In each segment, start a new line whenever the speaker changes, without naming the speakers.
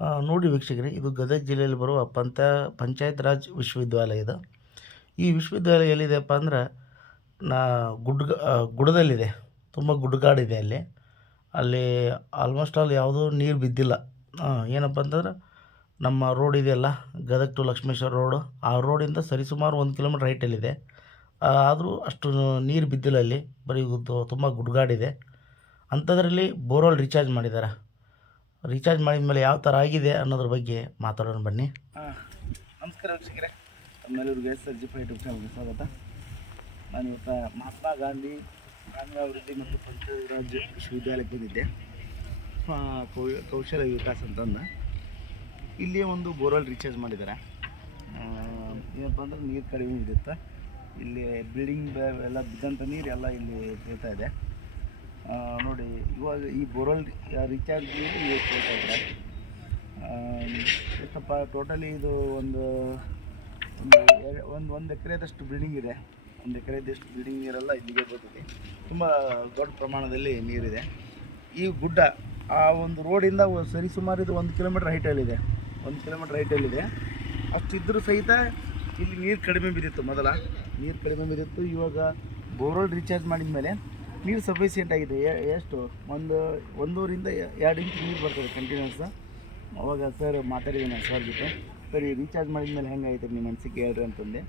ನೋಡಿ ವೀಕ್ಷಕರೇ, ಇದು ಗದಗ ಜಿಲ್ಲೆಯಲ್ಲಿ ಬರುವ ಪಂತ ಪಂಚಾಯತ್ ರಾಜ್ ವಿಶ್ವವಿದ್ಯಾಲಯ ಇದು. ಈ ವಿಶ್ವವಿದ್ಯಾಲಯ ಎಲ್ಲಿದೆಯಪ್ಪ ಅಂದ್ರೆ, ನಾ ಗುಡ್ಗ ಗುಡದಲ್ಲಿದೆ. ತುಂಬ ಗುಡ್ಡಗಾಡಿದೆ ಅಲ್ಲಿ. ಅಲ್ಲಿ ಆಲ್ಮೋಸ್ಟ್ ಆಲ್ ಯಾವುದೂ ನೀರು ಬಿದ್ದಿಲ್ಲ. ಏನಪ್ಪ ಅಂತಂದ್ರೆ, ನಮ್ಮ ರೋಡ್ ಇದೆಯಲ್ಲ, ಗದಗ ಟು ಲಕ್ಷ್ಮೇಶ್ವರ ರೋಡು ಆ ರೋಡಿಂದ ಸರಿಸುಮಾರು ಒಂದು ಕಿಲೋಮೀಟ್ರ್ ರೈಟಲ್ಲಿದೆ ಆದರೂ ಅಷ್ಟು ನೀರು ಬಿದ್ದಿಲ್ಲ ಅಲ್ಲಿ. ಬರೀ ತುಂಬ ಗುಡ್ಗಾಡಿದೆ. ಅಂಥದ್ರಲ್ಲಿ ಬೋರ್ವೆಲ್ ರೀಚಾರ್ಜ್ ಮಾಡಿದ್ದಾರೆ. ರೀಚಾರ್ಜ್ ಮಾಡಿದ ಮೇಲೆ ಯಾವ ಥರ ಆಗಿದೆ ಅನ್ನೋದ್ರ ಬಗ್ಗೆ ಮಾತಾಡೋಣ ಬನ್ನಿ. ನಮಸ್ಕಾರ ವೀಕ್ಷಕರೇ. ಜಿ ಫೈ ಯೂಟ್ಯೂಬ್ ಚಾನಲ್ಗೆ ಸ್ವಾಗತ. ನಾನು ಇವತ್ತು ಮಹಾತ್ಮ ಗಾಂಧಿ ಗ್ರಾಮೀಣಾಭಿವೃದ್ಧಿ ಮತ್ತು ಪಂಚಾಯತ್ ರಾಜ್ಯ ವಿಶ್ವವಿದ್ಯಾಲಯಕ್ಕೆ ಬಂದಿದ್ದೆ. ಕೌಶಲ್ಯ ವಿಕಾಸ್ ಅಂತಂದ ಇಲ್ಲಿ ಒಂದು ಬೋರ್ವೆಲ್ ರೀಚಾರ್ಜ್ ಮಾಡಿದ್ದಾರೆ. ಏನಪ್ಪ ಅಂದ್ರೆ ನೀರು ಕಡಿಮೆ ಇರುತ್ತೆ ಇಲ್ಲಿ ಬಿಲ್ಡಿಂಗ್ ಎಲ್ಲ ಬಿದ್ದಂಥ ನೀರು ಎಲ್ಲ ಇಲ್ಲಿ ಬೀಳ್ತಾ ಇದೆ. ನೋಡಿ, ಇವಾಗ ಈ ಬೋರ್ವೆಲ್ ರೀಚಾರ್ಜ್ ಎಷ್ಟಪ್ಪ ಟೋಟಲಿ ಇದು ಒಂದು ಒಂದು ಒಂದು ಒಂದು ಎಕರೆದಷ್ಟು ಬಿಲ್ಡಿಂಗ್ ಇದೆ. ಒಂದು ಎಕರೆದಷ್ಟು ಬಿಲ್ಡಿಂಗ್ ನೀರೆಲ್ಲ ಇಲ್ಲಿಗೆ ಬರ್ತದೆ. ತುಂಬ ದೊಡ್ಡ ಪ್ರಮಾಣದಲ್ಲಿ ನೀರಿದೆ. ಈ ಗುಡ್ಡ ಆ ಒಂದು ರೋಡಿಂದ ಸರಿ ಸರಿಸುಮಾರು ಇದು ಒಂದು ಕಿಲೋಮೀಟ್ರ್ ಹೈಟಲ್ಲಿದೆ ಒಂದು ಕಿಲೋಮೀಟ್ರ್ ಹೈಟಲ್ಲಿದೆ ಅಷ್ಟಿದ್ರೂ ಸಹಿತ ಇಲ್ಲಿ ನೀರು ಕಡಿಮೆ ಬಿದ್ದಿತ್ತು ಮೊದಲ. ನೀರು ಕಡಿಮೆ ಬಿದ್ದಿತ್ತು. ಇವಾಗ ಬೋರ್ವೆಲ್ ರೀಚಾರ್ಜ್ ಮಾಡಿದ ಮೇಲೆ ನೀರು ಸಫಿಸಿಯೆಂಟ್ ಆಗಿದೆ. ಎಷ್ಟು? ಒಂದು, ಒಂದೂರಿಂದ ಎರಡು ಇಂಚು ನೀರು ಬರ್ತದೆ ಕಂಟಿನ್ಯೂಸ್ ಅವಾಗ ಸರ್ ಮಾತಾಡಿದ್ದೀನಿ ಸರ್ ಜೊತೆ. ಸರಿ ರೀಚಾರ್ಜ್ ಮಾಡಿದ ಮೇಲೆ ಹೆಂಗಾಗೈತೆ ನಿಮ್ಮ ಮನಸ್ಸಿಗೆ ಹೇಳ್ರಿ ಅಂತಂದೆ.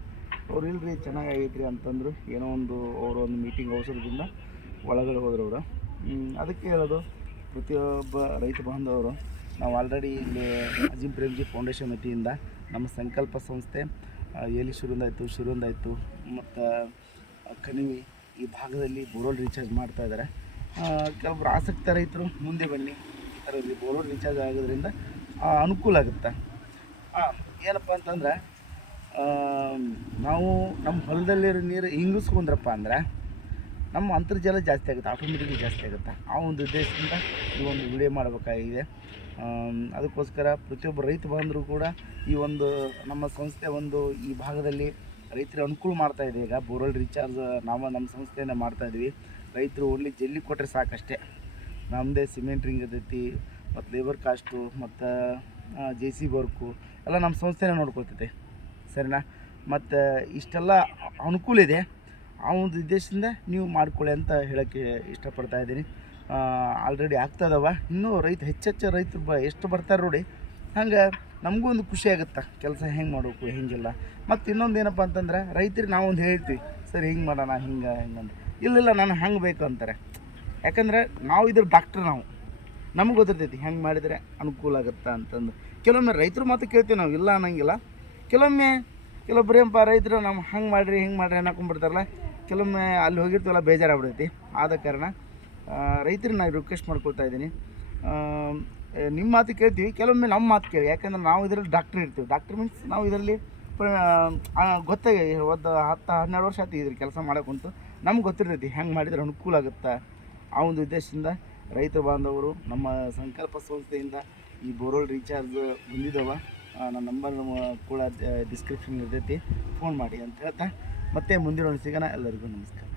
ಅವ್ರು ಇಲ್ರಿ ಚೆನ್ನಾಗೈತ್ರಿ ಅಂತಂದರು. ಏನೋ ಒಂದು ಅವರು ಒಂದು ಮೀಟಿಂಗ್ ಅವಸರದಿಂದ ಒಳಗಡೆ ಹೋದ್ರು ಅವರು. ಅದಕ್ಕೆ ಹೇಳೋದು, ಪ್ರತಿಯೊಬ್ಬ ರೈತ ಬಾಂಧವರು, ನಾವು ಆಲ್ರೆಡಿ ಇಲ್ಲಿ ಅಜಿಮ್ ಪ್ರೇಮ್ಜಿ ಫೌಂಡೇಶನ್ ವತಿಯಿಂದ ನಮ್ಮ ಸಂಕಲ್ಪ ಸಂಸ್ಥೆ ಎಲ್ಲಿ ಎಲಿ ಶುರುಂದಾಯಿತು ಶುರುಂದಾಯಿತು ಮತ್ತು ಕಣಿವಿ ಈ ಭಾಗದಲ್ಲಿ ಬೋರ್ವೆಲ್ ರೀಚಾರ್ಜ್ ಮಾಡ್ತಾ ಇದ್ದಾರೆ. ಕೆಲವೊಬ್ರು ಆಸಕ್ತ ರೈತರು ಮುಂದೆ ಬನ್ನಿ. ಈ ಥರದಲ್ಲಿ ಬೋರ್ವೆಲ್ ರೀಚಾರ್ಜ್ ಆಗೋದ್ರಿಂದ ಅನುಕೂಲ ಆಗುತ್ತೆ? ಏನಪ್ಪ ಅಂತಂದ್ರೆ ನಾವು ನಮ್ಮ ಹೊಲದಲ್ಲಿರೋ ನೀರು ಹಿಂಗಿಸ್ಕೊಂಡ್ರಪ್ಪ ಅಂದ್ರೆ, ನಮ್ಮ ಅಂತರ್ಜಲ ಜಾಸ್ತಿ ಆಗುತ್ತೆ ಆಟೋಮೆಟಿಕ್ಲಿ ಜಾಸ್ತಿ ಆಗುತ್ತೆ. ಆ ಒಂದು ಉದ್ದೇಶದಿಂದ ಈ ಒಂದು ವಿಡಿಯೋ ಮಾಡಬೇಕಾಗಿದೆ. ಅದಕ್ಕೋಸ್ಕರ ಪ್ರತಿಯೊಬ್ಬ ರೈತ ಬಾಂಧವರು ಕೂಡ ಈ ಒಂದು ನಮ್ಮ ಸಂಸ್ಥೆ ಒಂದು ಈ ಭಾಗದಲ್ಲಿ ರೈತರಿಗೆ ಅನುಕೂಲ ಮಾಡ್ತಾ ಇದೆ. ಈಗ ಬೋರ್ವೆಲ್ ರೀಚಾರ್ಜ್ ನಾವು ನಮ್ಮ ಸಂಸ್ಥೆಯಿಂದ ಮಾಡ್ತಾ ಇದ್ವಿ. ರೈತರು ಓನ್ಲಿ ಜಲ್ಲಿ ಕೊಟ್ಟರೆ ಸಾಕಷ್ಟೇ. ನಮ್ಮದೇ ಸಿಮೆಂಟ್ ರಿಂಗ್ ಇರ್ತೈತಿ, ಮತ್ತು ಲೇಬರ್ ಕಾಸ್ಟು ಮತ್ತು ಜೆ ಸಿ ವರ್ಕು ಎಲ್ಲ ನಮ್ಮ ಸಂಸ್ಥೆನೇ ನೋಡ್ಕೊಳ್ತೈತೆ. ಸರಿನಾ? ಮತ್ತು ಇಷ್ಟೆಲ್ಲ ಅನುಕೂಲ ಇದೆ. ಆ ಒಂದು ಉದ್ದೇಶದಿಂದ ನೀವು ಮಾಡ್ಕೊಳ್ಳಿ ಅಂತ ಹೇಳೋಕ್ಕೆ ಇಷ್ಟಪಡ್ತಾ ಇದ್ದೀನಿ. ಆಲ್ರೆಡಿ ಆಗ್ತದವ ಇನ್ನೂ ರೈತ, ಹೆಚ್ಚೆಚ್ಚು ರೈತರು ಬ, ಎಷ್ಟು ಬರ್ತಾರೆ ನೋಡಿ. ಹಂಗೆ ನಮಗೂ ಒಂದು ಖುಷಿ ಆಗುತ್ತೆ? ಕೆಲಸ ಹೆಂಗೆ ಮಾಡಬೇಕು, ಹೆಂಗಿಲ್ಲ? ಮತ್ತು ಇನ್ನೊಂದು ಏನಪ್ಪ ಅಂತಂದ್ರೆ, ರೈತರಿಗೆ ನಾವೊಂದು ಹೇಳ್ತೀವಿ, ಸರ್, ಹಿಂಗೆ ಮಾಡೋಣ, ಹಿಂಗೆ ಹಿಂಗಂತ ಇಲ್ಲಿಲ್ಲ, ನಾನು ಹಂಗೆ ಬೇಕು ಅಂತಾರೆ. ಯಾಕಂದರೆ ನಾವು ಇದ್ರ ಡಾಕ್ಟ್ರ್ ನಾವು. ನಮ್ಗೆ ಗೊತ್ತಿರ್ತೈತಿ, ಹೆಂಗೆ ಮಾಡಿದರೆ ಅನುಕೂಲ ಆಗುತ್ತಾ ಅಂತಂದು. ಕೆಲವೊಮ್ಮೆ ರೈತರು ಮಾತು ಕೇಳ್ತೀವಿ ನಾವು, ಇಲ್ಲ ಅನ್ನಂಗಿಲ್ಲ. ಕೆಲವೊಮ್ಮೆ, ಕೆಲವೊಬ್ರು ಏನಪ್ಪ, ರೈತರು ನಮ್ಮ ಹಂಗೆ ಮಾಡಿರಿ, ಹಿಂಗೆ ಮಾಡಿರಿ ಅನ್ನಕೊಂಡ್ಬಿಡ್ತಾರಲ್ಲ, ಕೆಲವೊಮ್ಮೆ ಅಲ್ಲಿ ಹೋಗಿರ್ತೀವಲ್ಲ, ಬೇಜಾರಾಗ್ಬಿಡ್ತೈತಿ. ಆದ ಕಾರಣ ರೈತರಿಗೆ ನಾನು ರಿಕ್ವೆಸ್ಟ್ ಮಾಡ್ಕೊಳ್ತಾ ಇದ್ದೀನಿ. ನಿಮ್ಮ ಮಾತು ಕೇಳ್ತೀವಿ, ಕೆಲವೊಮ್ಮೆ ನಮ್ಮ ಮಾತು ಕೇಳಿ. ಯಾಕಂದ್ರೆ ನಾವು ಇದರಲ್ಲಿ ಡಾಕ್ಟ್ರ್ ಇರ್ತೀವಿ. ಡಾಕ್ಟ್ರ್ ಮೀನ್ಸ್ ನಾವು ಇದರಲ್ಲಿ ಗೊತ್ತಾಗಿ, ಒಂದು ಹತ್ತು, ಹನ್ನೆರಡು ವರ್ಷ ಆಯ್ತು ಇದ್ರ ಕೆಲಸ ಮಾಡೋಕ್ಕಂತು ನಮ್ಗೆ ಗೊತ್ತಿರ್ತೈತಿ ಹೆಂಗೆ ಮಾಡಿದ್ರೆ ಅನುಕೂಲ ಆಗುತ್ತೆ? ಆ ಒಂದು ಉದ್ದೇಶದಿಂದ ರೈತ ಬಾಂಧವರು ನಮ್ಮ ಸಂಕಲ್ಪ ಸಂಸ್ಥೆಯಿಂದ ಈ ಬೋರ್ವೆಲ್ ರೀಚಾರ್ಜ್ ಬಂದಿದ್ದಾವ ನನ್ನ ನಂಬರ್ ಕೂಡ ಡಿಸ್ಕ್ರಿಪ್ಷನ್ ಇರ್ತೈತಿ. ಫೋನ್ ಮಾಡಿ ಅಂತ ಹೇಳ್ತಾ. ಮತ್ತೆ ಮುಂದಿನ ಒಂದು ಸಿಗೋಣ. ಎಲ್ಲರಿಗೂ ನಮಸ್ಕಾರ.